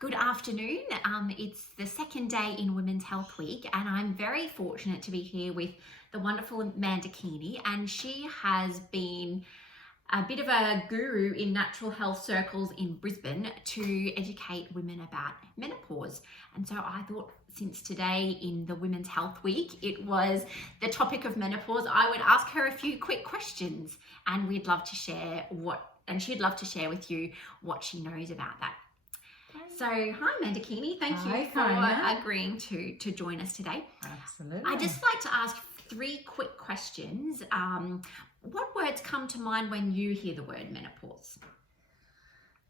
Good afternoon. It's the second day in Women's Health Week, and I'm very fortunate to be here with the wonderful Mandakini, and she has been a bit of a guru in natural health circles in Brisbane to educate women about menopause. And so I thought, since today in the Women's Health Week, it was the topic of menopause, I would ask her a few quick questions, and we'd love to share she'd love to share with you what she knows about that. So, hi Mandakini, thank you for Kyna. agreeing to join us today. Absolutely. I'd just like to ask 3 quick questions. What words come to mind when you hear the word menopause?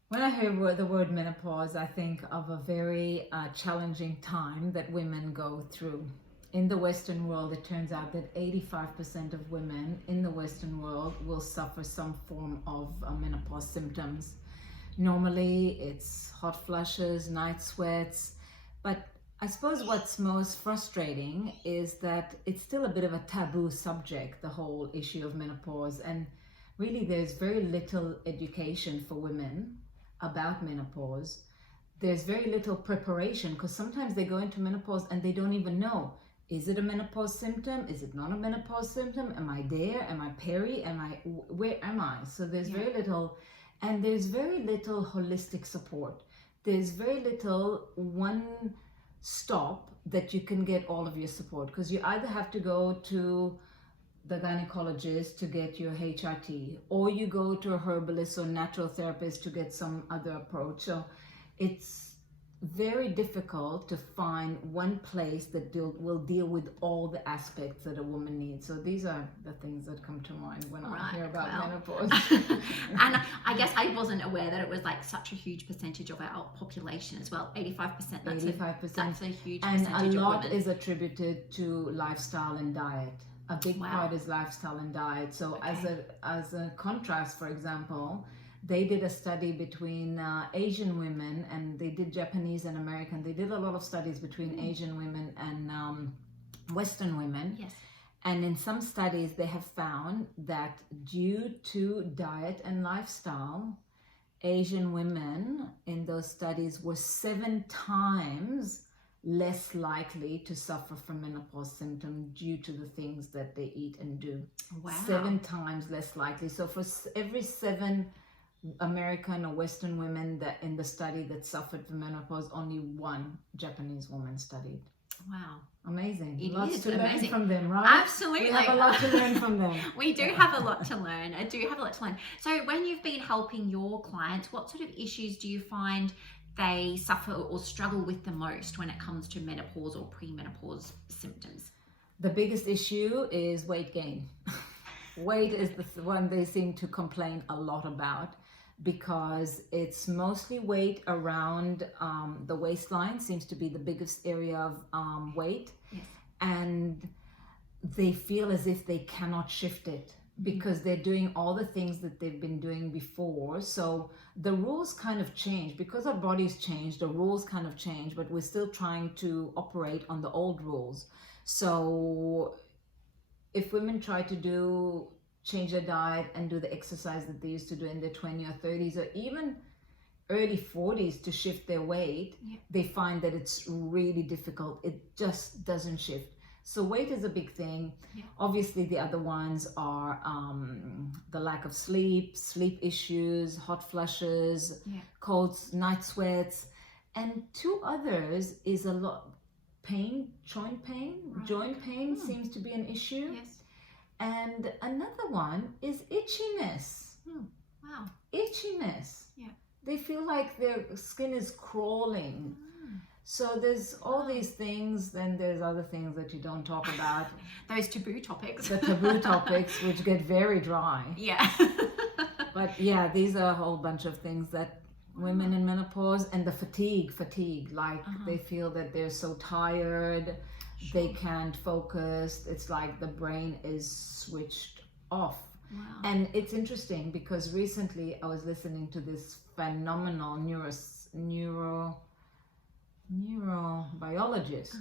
When I hear the word menopause, I think of a very challenging time that women go through. In the Western world, it turns out that 85% of women in the Western world will suffer some form of menopause symptoms. Normally, it's hot flushes, night sweats, but I suppose what's most frustrating is that it's still a bit of a taboo subject, the whole issue of menopause, and really there's very little education for women about menopause. There's very little preparation because sometimes they go into menopause and they don't even know, is it a menopause symptom? Is it not a menopause symptom? Am I there? Am I peri? Where am I? So there's very little. And there's very little holistic support. There's very little one stop that you can get all of your support, because you either have to go to the gynecologist to get your HRT, or you go to a herbalist or natural therapist to get some other approach. So it's very difficult to find one place that will deal with all the aspects that a woman needs. So these are the things that come to mind when I hear about menopause. And I guess I wasn't aware that it was like such a huge percentage of our population as well. 85%. That's 85%. That's a huge and percentage a of lot women. is attributed to lifestyle and diet. A big part is lifestyle and diet. So as a contrast, for example, they did a study between Asian women, and they did Japanese and American. They did a lot of studies between Asian women and Western women. Yes. And in some studies, they have found that due to diet and lifestyle, Asian women in those studies were 7 times less likely to suffer from menopause symptoms due to the things that they eat and do. Wow. 7 times less likely. So for every 7 American or Western women that in the study that suffered from menopause, only 1 Japanese woman studied. Wow. Amazing. It Lots is to amazing. learn from them, right? Absolutely. We have a lot to learn from them. We do have a lot to learn. I do have a lot to learn. So when you've been helping your clients, what sort of issues do you find they suffer or struggle with the most when it comes to menopause or premenopause symptoms? The biggest issue is weight gain. Weight is the one they seem to complain a lot about, because it's mostly weight around the waistline seems to be the biggest area of weight. Yes. And they feel as if they cannot shift it because they're doing all the things that they've been doing before. So the rules kind of change because our bodies change, the rules kind of change, but we're still trying to operate on the old rules. So if women try to change their diet and do the exercise that they used to do in their 20s or 30s or even early 40s to shift their weight, they find that it's really difficult. It just doesn't shift. So weight is a big thing. Obviously the other ones are the lack of sleep issues, hot flushes, colds, night sweats, and 2 others is a lot joint pain seems to be an issue. Yes. And another one is itchiness. Wow. Itchiness. Yeah. They feel like their skin is crawling. So there's all these things, then there's other things that you don't talk about. Those taboo topics. The taboo topics, which get very dry. Yeah. But yeah, these are a whole bunch of things that women in menopause, and the fatigue, like they feel that they're so tired. They can't focus. It's like the brain is switched off. Wow. And it's interesting because recently I was listening to this phenomenal neurobiologist,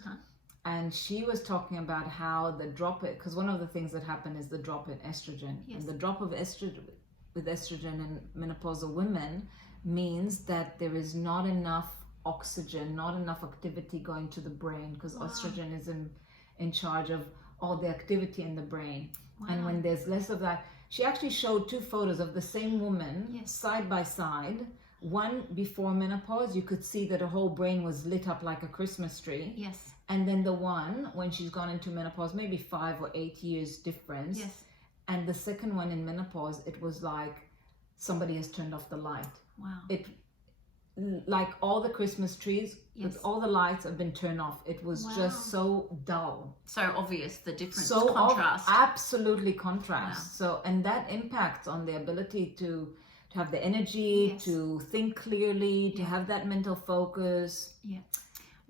and she was talking about how the drop it, because one of the things that happen is the drop in estrogen. And the drop of estrogen with estrogen in menopausal women means that there is not enough oxygen, not enough activity going to the brain, because Wow. estrogen is in charge of all the activity in the brain. Wow. And when there's less of that, she actually showed 2 photos of the same woman, Yes. side by side. One before menopause, you could see that her whole brain was lit up like a Christmas tree. Yes. And then the one when she's gone into menopause, maybe 5 or 8 years difference. Yes. And the second one in menopause, it was like somebody has turned off the light. Wow. It, like all the Christmas trees, Yes. all the lights have been turned off. It was Wow. just so dull. So obvious, the difference, So contrast. absolutely contrast. Wow. So, and that impacts on the ability to have the energy, Yes. to think clearly, to Yeah. have that mental focus.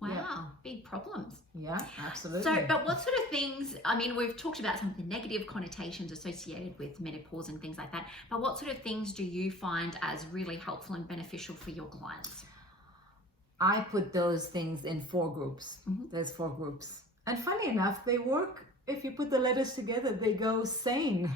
Wow, Yeah. big problems. Yeah, absolutely. So, but what sort of things, I mean, we've talked about some of the negative connotations associated with menopause and things like that, but what sort of things do you find as really helpful and beneficial for your clients? I put those things in 4 groups. Mhm. There's 4 groups. And funny enough, they work. If you put the letters together, they go sane,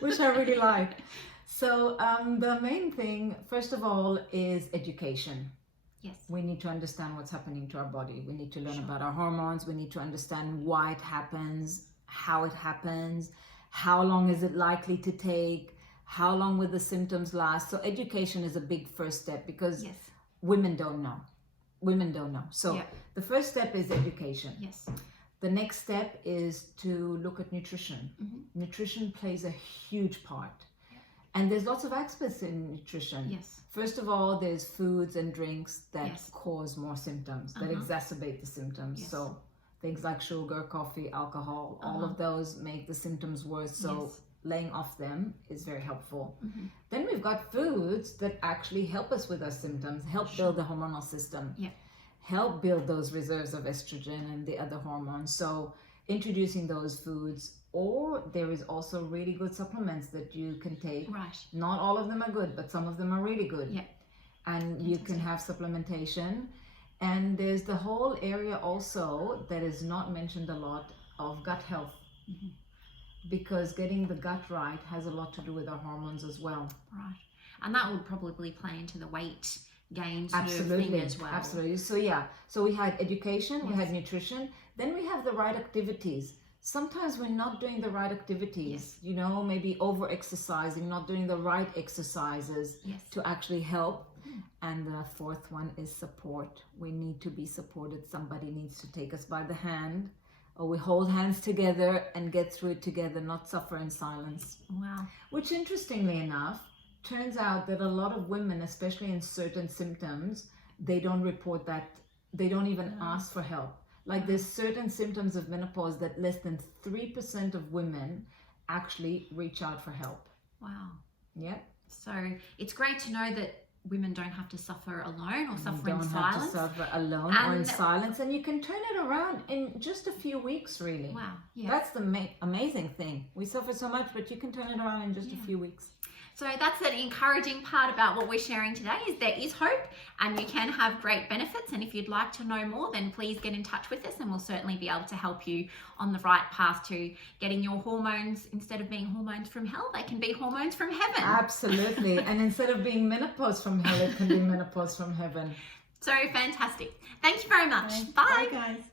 which I really like. So the main thing, first of all, is education. Yes. We need to understand what's happening to our body. We need to learn Sure. about our hormones. We need to understand why it happens, how it happens, how long is it likely to take, how long will the symptoms last. So education is a big first step, because Yes. women don't know. Women don't know. So Yeah. the first step is education. Yes. The next step is to look at nutrition. Mhm. Nutrition plays a huge part. And there's lots of aspects in nutrition. Yes. First of all, there's foods and drinks that Yes. cause more symptoms, that exacerbate the symptoms. Yes. So things like sugar, coffee, alcohol, all Uh-huh. of those make the symptoms worse. So Yes. laying off them is very helpful. Mhm. Then we've got foods that actually help us with our symptoms, help Sure. build the hormonal system, Yeah. help build those reserves of estrogen and the other hormones. So introducing those foods, or there is also really good supplements that you can take. Right. Not all of them are good, but some of them are really good. Yeah. And you can have supplementation. And there's the whole area also that is not mentioned a lot of gut health. Mhm. Because getting the gut right has a lot to do with our hormones as well. Right. And that would probably play into the weight gain sort of Absolutely, thing as well. absolutely. So yeah, so we had education, we Yes. had nutrition, then we have the right activities. Sometimes we're not doing the right activities, you know, maybe over exercising, not doing the right exercises Yes. to actually help. And the 4th one is support. We need to be supported. Somebody needs to take us by the hand, or we hold hands together and get through it together, not suffer in silence. Wow. Which, interestingly enough, turns out that a lot of women, especially in certain symptoms, they don't report that, they don't even ask for help. Like there's certain symptoms of menopause that less than 3% of women actually reach out for help. Wow. Yeah. So it's great to know that women don't have to suffer alone or suffer You in don't have to silence. suffer alone or in And- silence, and you can turn it around in just a few weeks, really. Wow. Yeah. That's the amazing thing. We suffer so much, but you can turn it around in just a few weeks. So that's an encouraging part about what we're sharing today, is there is hope and you can have great benefits. And if you'd like to know more, then please get in touch with us and we'll certainly be able to help you on the right path to getting your hormones, instead of being hormones from hell, they can be hormones from heaven. Absolutely. And instead of being menopause from hell, it can be menopause from heaven. So fantastic. Thank you very much. Okay. Bye. Bye, guys.